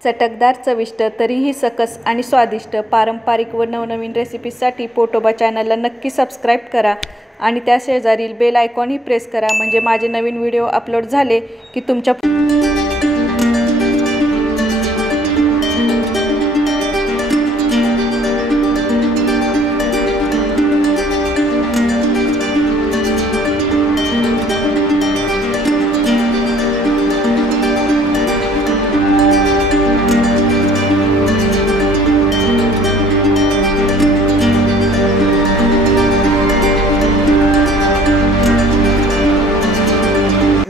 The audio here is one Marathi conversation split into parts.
चटकदार, चविष्ट, तरीही सकस आणि स्वादिष्ट पारंपरिक व नवनवीन रेसिपीजसाठी पोटोबा चॅनलला नक्की सबस्क्राईब करा आणि त्या शेजारील बेल आयकॉनही प्रेस करा, म्हणजे माझे नवीन व्हिडिओ अपलोड झाले की तुमच्या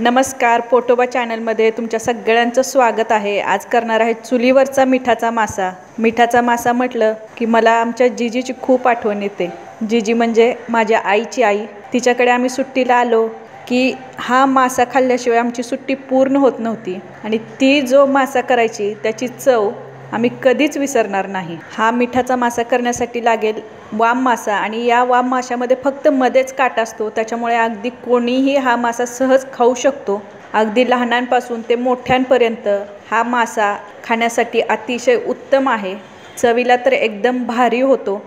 नमस्कार, पोटोबा चॅनलमध्ये तुमच्या सगळ्यांचं स्वागत आहे। आज करणार आहे चुलीवरचा मिठाचा मासा। मिठाचा मासा म्हटलं की मला आमच्या जीजीची खूप आठवण येते। जीजी म्हणजे माझ्या आईची आई। तिच्याकडे आम्ही सुट्टीला आलो की हा मासा खाल्ल्याशिवाय आमची सुट्टी पूर्ण होत नव्हती आणि ती जो मासा करायची त्याची चव आम्ही कधीच विसरणार नाही। हा मिठाचा मासा करण्यासाठी लागेल वाम मासा आणि या वाम माशामध्ये फक्त मध्येच काटा असतो, त्याच्यामुळे अगदी कोणीही हा मासा सहज खाऊ शकतो। अगदी लहानांपासून ते मोठ्यांपर्यंत हा मासा खाण्यासाठी अतिशय उत्तम आहे। चवीला तर एकदम भारी होतो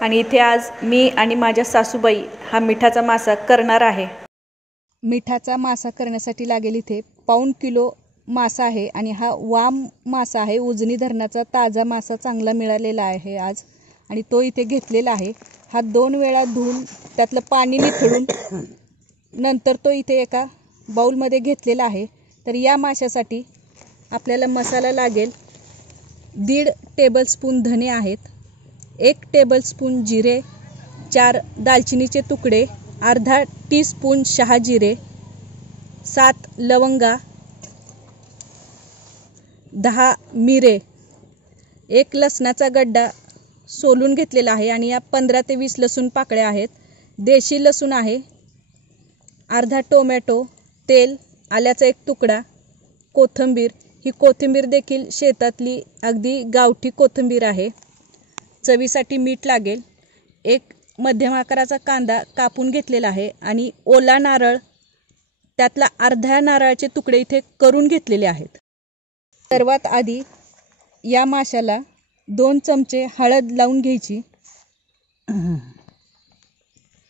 आणि इथे आज मी आणि माझ्या सासूबाई हा मिठाचा मासा करणार आहे। मिठाचा मासा करण्यासाठी लागेल इथे पाऊण किलो मासा आहे आणि हा वाम मासा आहे। उजनी धरणाचा ताजा मासा चांगला मिळालेला आहे आज आणि तो इथे घेतलेला आहे। हा 2 वेळा धुवून त्यातलं पाणी निथळून नंतर तो इथे एका बाउलमध्ये घेतलेला आहे। तर या माशासाठी आपल्याला मसाला लागेल 1.5 टेबलस्पून धने आहेत, 1 टेबलस्पून जिरे, 4 दालचिनीचे तुकडे, अर्धा टीस्पून शहाजिरे, 7 लवंगा, 10 मिरे, 1 लसणाचा गड्डा सोलून घेतलेला आहे आणि या 15 ते 20 लसूण पाकळ्या आहेत। देशी लसूण आहे, अर्धा टोमॅटो, तेल, आल्याचा 1 तुकडा, कोथिंबीर। ही कोथिंबीर देखील शेतातली अगदी गावठी कोथिंबीर आहे। चवीसाठी मीठ लागेल। 1 मध्यम आकाराचा कांदा कापून घेतलेला आहे आणि ओला नारळ त्यातला अर्ध्या नारळाचे तुकडे इथे करून घेतलेले आहेत। सर्वात आधी या माशाला 2 चमचे हळद लावून घ्यायची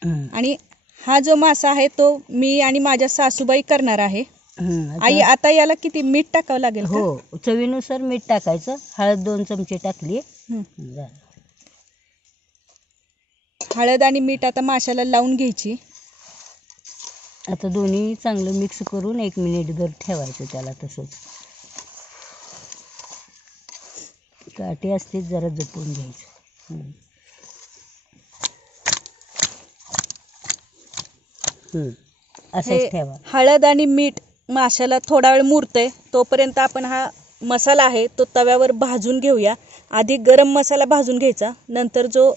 आणि हा जो मासा आहे तो मी आणि माझ्या सासूबाई करणार आहे। आई, आता याला किती मीठ टाकावं लागेल? हो, चवीनुसार मीठ टाकायचं। हळद 2 चमचे टाकली। हळद आणि मीठ आता माशाला लावून घ्यायची। आता दोन्ही चांगलं मिक्स करून 1 मिनिटभर ठेवायचं त्याला तसंच। काटे असते जरा जपून घ्यायचं। असंच ठेवा। हळद आणि मीठ माशाला थोडा वेळ मुरतंय तोपर्यंत आपण हा मसाला आहे तो तव्यावर भाजून घेऊया। आधी गरम मसाला भाजून घ्यायचा, नंतर जो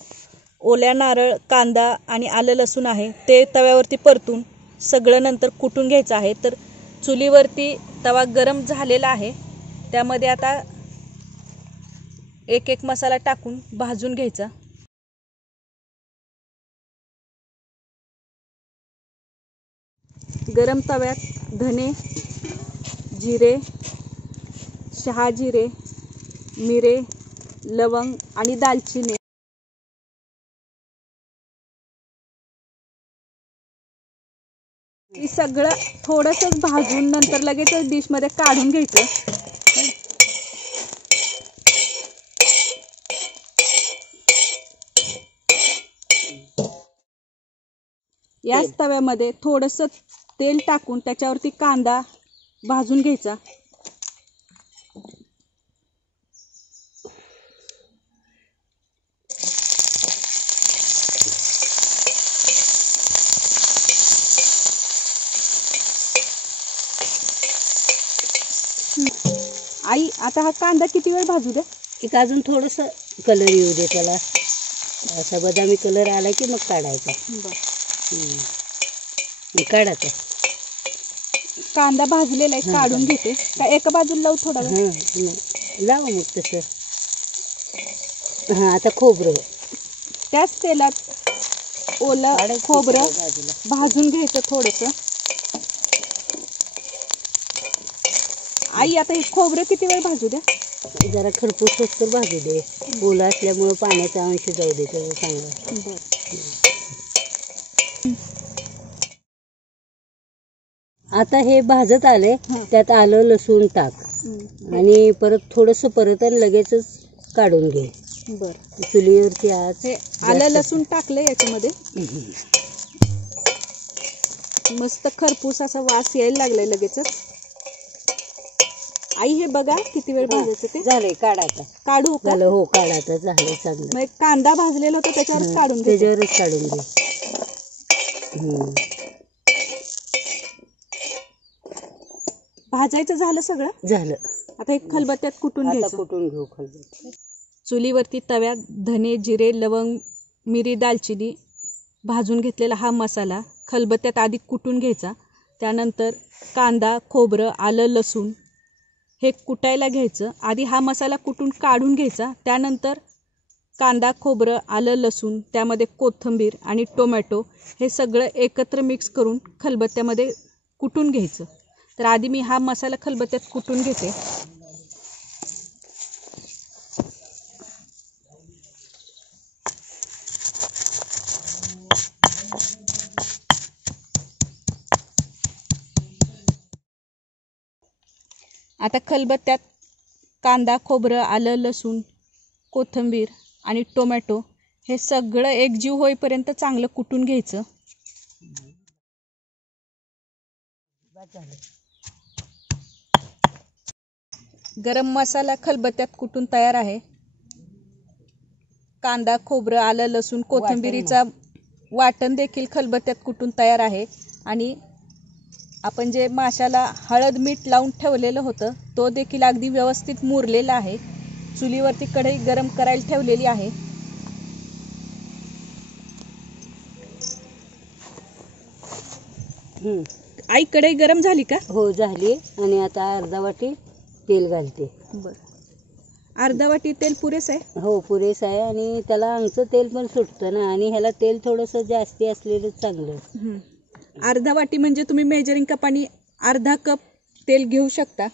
ओल्या नारळ, कांदा आणि आलं लसूण आहे ते तव्यावरती परतून सगळं नंतर कुटून घ्यायचं आहे। तर चुलीवरती तवा गरम झालेला आहे, त्यामध्ये आता एक एक मसाला टाकून भाजून घ्यायचा। गरम तव्यात धने, जिरे, शहाजिरे, मिरे, लवंग आणि दालचिनी हे सगळं थोडंसं भाजून नंतर लगेच डिशमध्ये काढून घ्यायचं। याच तव्यामध्ये थोडंसं तेल टाकून त्याच्यावरती कांदा भाजून घ्यायचा। आई, आता हा कांदा किती वेळ भाजू दे? एक अजून थोडंसं कलर येऊ दे त्याला। असा बदामी कलर आला की मग काढायचा। काढायचा। कांदा भाजलेला आहे, काढून घेते। का एका बाजूला लावू थोडा वेळ? लाव मग तसं। आता खोबरं त्याच तेलात ओलं खोबरं भाजून घ्यायचं थोडंसं। आई आता हे खोबरं किती वेळ भाजू द्या? जरा खरपूस होतं भाजू दे. ओला असल्यामुळं पाण्याचा अंश जाऊ दे त्याचा चांगला. बरं. आता हे भाजत आले, त्यात आलं लसूण टाक आणि परत थोडंसं परत आणि लगेचच काढून घे. बरं. चुलीवरची आज हे आलं लसूण टाकलं याच्यामध्ये. मस्त खरपूस असा वास यायला लागलाय लगेचच. आई हे बघा किती वेळ भाजायचं ते. झालंय, काढ आता. काढू का? झालं, हो काढ आता, झालं चांगलं. मग कांदा भाजलेला होता त्याच्यावरच काढून घे. त्याच्यावरच काढून घे. भाजायचं झालं सगळं. झालं. आता हे खलबत्त्यात कुटून आता घ्यायचं. कुटून घेऊ खलबत्त्यात. चुलीवरती तव्यात धने, जिरे, लवंग, मिरी, दालचिनी भाजून घेतलेला हा मसाला खलबत्त्यात आधी कुटून घ्यायचा. त्यानंतर कांदा, खोबरं, आलं, लसूण हे कुटायला घ्यायचं. आधी हा मसाला कुटून काढून घ्यायचा. त्यानंतर कांदा, खोबरं, आलं, लसूण, त्यामध्ये कोथिंबीर आणि टोमॅटो हे सगळं एकत्र मिक्स करून खलबत्त्यामध्ये कुटून घ्यायचं. तर आधी मी हा मसाला खलबत्त्यात कुटून घेते. आता खलबत्त्यात कांदा, खोबरं, आलं, लसूण, कोथिंबीर आणि टोमॅटो हे सगळं एकजीव होईपर्यंत चांगलं कुटून घ्यायचं. गरम मसाला खलबत्त्यात कुटून तयार आहे. कांदा, खोबरं, आलं, लसूण, कोथिंबीरीचा वाटण देखील खलबत्त्यात कुटून तयार आहे. आणि आपण जे माशाला हळद मीठ लावून ठेवलेलं होतं तो देखील अगदी व्यवस्थित मुरलेला आहे. चुलीवरती कढई गरम करायला ठेवलेली आहे. आई कढई गरम झाली का? हो झाली. आणि आता अर्धा वाटी तेल घालते. बरं. अर्धा वाटी तेल पुरेस आहे? हो पुरेस आहे. आणि त्याला अंगचं तेल पण सुटतं ना, आणि ह्याला तेल थोडंसं जास्ती असलेलं चांगलं. अर्धा वाटी म्हणजे तुम्ही मेजरिंग कपाने अर्धा कप तेल घेऊ शकता.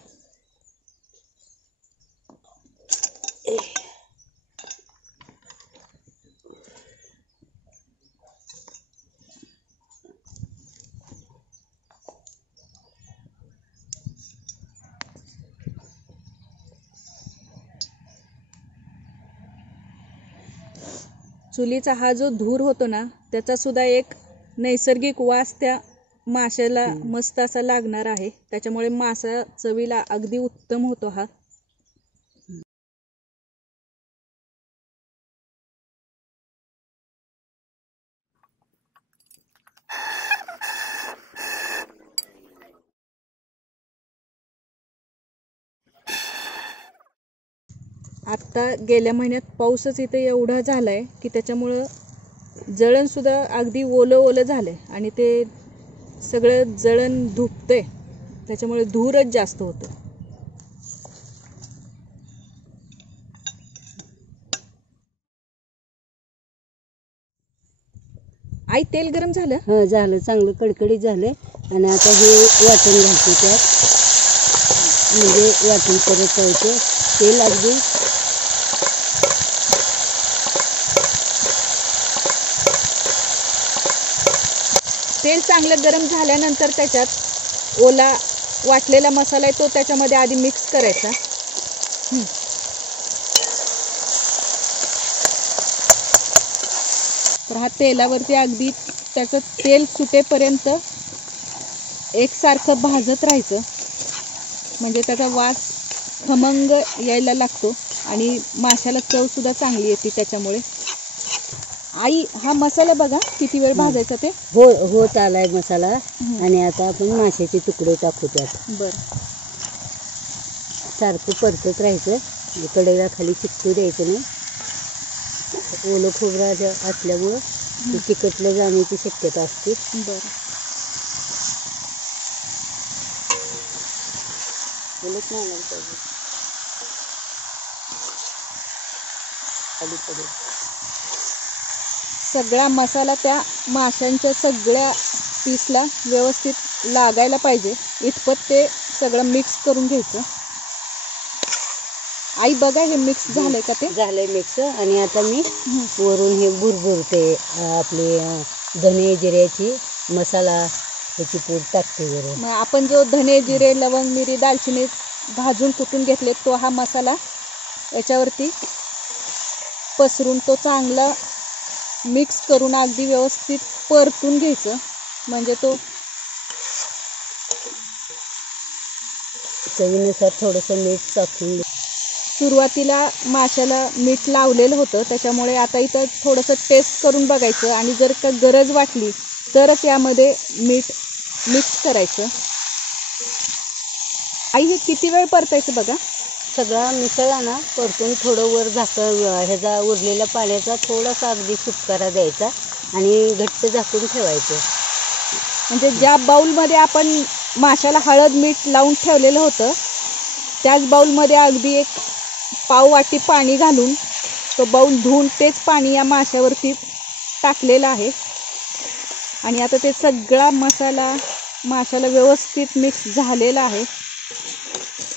चुलीचा हा जो धूर होतो ना त्याचा सुद्धा एक नैसर्गिक वास त्या माशाला मस्त असा लागणार आहे. त्याच्यामुळे मासा चवीला अगदी उत्तम होतो हा. आत्ता गेल्या महिन्यात पाऊसच इथे एवढा झालाय की त्याच्यामुळं जळण सुद्धा अगदी ओलं ओलं झालंय आणि ते सगळं जळण धुपतंय. त्याच्यामुळे धूरच जास्त होतं. आई तेल गरम झालं? हो झालं, चांगलं कडकडीत झालं. आणि आता हे वाटण घालते त्यात. म्हणजे वाटण परत ठेवते. तेल अगदी तेल चांगलं गरम झाल्यानंतर त्याच्यात ओला वाटलेला मसाला आहे तो त्याच्यामध्ये आधी मिक्स करायचा. तर हा तेलावरती अगदी त्याचं तेल सुटेपर्यंत एकसारखं भाजत राहायचं. म्हणजे त्याचा वास खमंग यायला लागतो आणि माशाला चव सुद्धा चांगली येते त्याच्यामुळे. आई हा मसाला बघा किती वेळ भाजायचा ते. होत आलाय मसाला. आणि आता आपण माशाचे तुकडे टाकू त्यात. बरं. सारखं परतत राहायचं. कढईला खाली चिकटू द्यायचं नाही. ओलं खोबरं असल्यामुळं ते चिकटलं जाण्याची शक्यता असते. बरं. ओलंच नाही आलं पाहिजे. खाली पडेल. सगळा मसाला त्या माशांच्या सगळ्या पीसला व्यवस्थित लागायला पाहिजे इतपत ते सगळं मिक्स करून घ्यायचं. आई बघा हे मिक्स झालंय का ते? झालंय मिक्स. आणि आता मी वरून हे भुरभुरते आपले धने जिऱ्याची मसाला ह्याची पूड टाकते वरून. मग आपण जो धने जिरे लवंग मिरी दालचिनी भाजून कुटून घेतले तो हा मसाला याच्यावरती पसरून तो चांगला मिक्स करून अगदी व्यवस्थित परतून घ्यायचं. म्हणजे तो चवीनुसार थोडंसं मीठ टाकून. सुरुवातीला माशाला मीठ लावलेलं होतं त्याच्यामुळे आता इथं थोडंसं टेस्ट करून बघायचं आणि जर का गरज वाटली तरच यामध्ये मीठ मिक्स करायचं. आई हे किती वेळ परतायचं बघा? सगळा मिसळला ना परतून थोडं वर झाकण ह्याचा उरलेल्या पाण्याचा थोडासा अगदी सुटकारा द्यायचा आणि घट्ट झाकून ठेवायचं. म्हणजे ज्या बाउलमध्ये आपण माशाला हळद मीठ लावून ठेवलेलं होतं त्याच बाउलमध्ये अगदी एक पाव वाटी पाणी घालून तो बाउल धुवून तेच पाणी या माशावरती टाकलेलं आहे. आणि आता ते सगळा मसाला माशाला व्यवस्थित मिक्स झालेला आहे.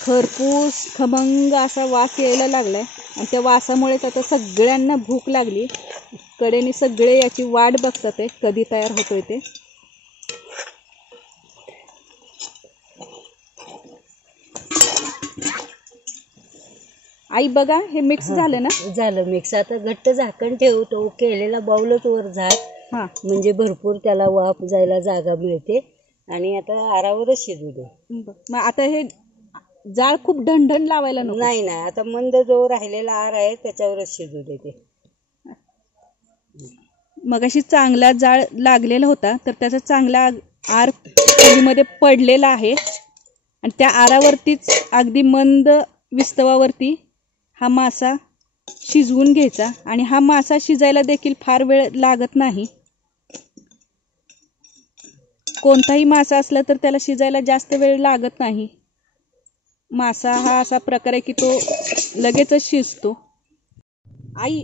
खरपूस खमंग असा वास यायला लागला आहे आणि त्या वासामुळेच आता सगळ्यांना भूक लागली. कडेने सगळे याची वाट बघतात आहे कधी तयार होतोय ते. आई बघा हे मिक्स झालं ना? झालं मिक्स. आता घट्ट झाकण ठेवतो केलेला बाउलच वर झाक म्हणजे भरपूर त्याला वाफ जायला जागा मिळते. आणि आता आरावरच शिजू दे. मग आता हे जाळ खूप ढणढण लावायला नको? नाही नाही, आता मंद जो राहिलेला आर आहे त्याच्यावरच शिजू दे ते. मगाशी चांगला जाळ लागलेला होता तर त्याचा चांगला आर चुलीमध्ये पडलेला आहे आणि त्या आरावरतीच अगदी मंद विस्तवावरती हा मासा शिजवून घ्यायचा. आणि हा मासा शिजायला देखील फार वेळ लागत नाही. कोणताही मासा असला तर त्याला शिजायला जास्त वेळ लागत नाही. मासा हा असा प्रकार आहे की तो लगेचच शिजतो. आई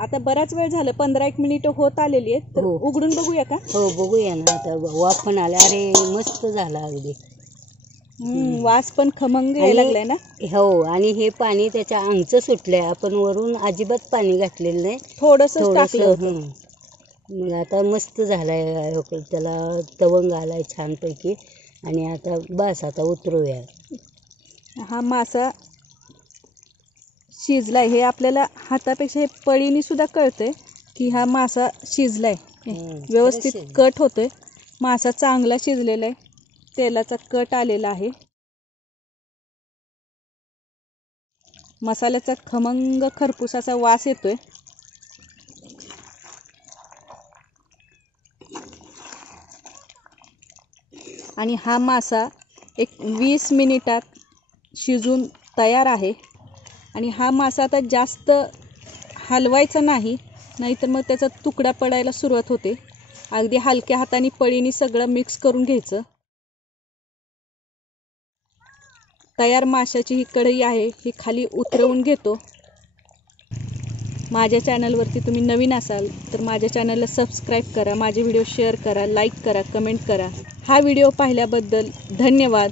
आता बराच वेळ झालं 15-1 मिनिटं होत आलेली आहेत तर उघडून बघूया का? हो बघूया ना. आता वाफ पण आला. अरे मस्त झाला अगदी. वास पण खमंग यायला लागलाय ना? हो. आणि हे पाणी त्याच्या अंगचं सुटलंय. आपण वरून अजिबात पाणी घातलेलं नाही, थोडंसं टाकलं. मग आता मस्त झालाय. त्याला तवंग आलाय छानपैकी. आणि आता बस आता उतरूया. हा मासा शिजलाय हे आपल्याला हातापेक्षा हे पळीने सुद्धा कळतंय की हा मासा शिजलाय. व्यवस्थित कट होतोय. मासा चांगला शिजलेला आहे. तेलाचा कट आलेला आहे. मसाल्याचा खमंग खरपूस असा वास येतोय. आणि हा मासा एक 20 मिनिटात शिजून तयार आहे. आणि हा मासा आता जास्त हलवायचा नाही, नाहीतर मग त्याचा तुकडा पडायला सुरुवात होते. अगदी हलक्या हाताने पळीने सगळं मिक्स करून घ्यायचं. तयार माशाची ही कढई आहे ही खाली उतरवून घेतो. माझ्या चॅनलवरती तुम्ही नवीन असाल तर माझ्या चॅनलला सबस्क्राईब करा, माझे व्हिडिओ शेअर करा, लाईक करा, कमेंट करा. हा व्हिडिओ पाहिल्याबद्दल धन्यवाद.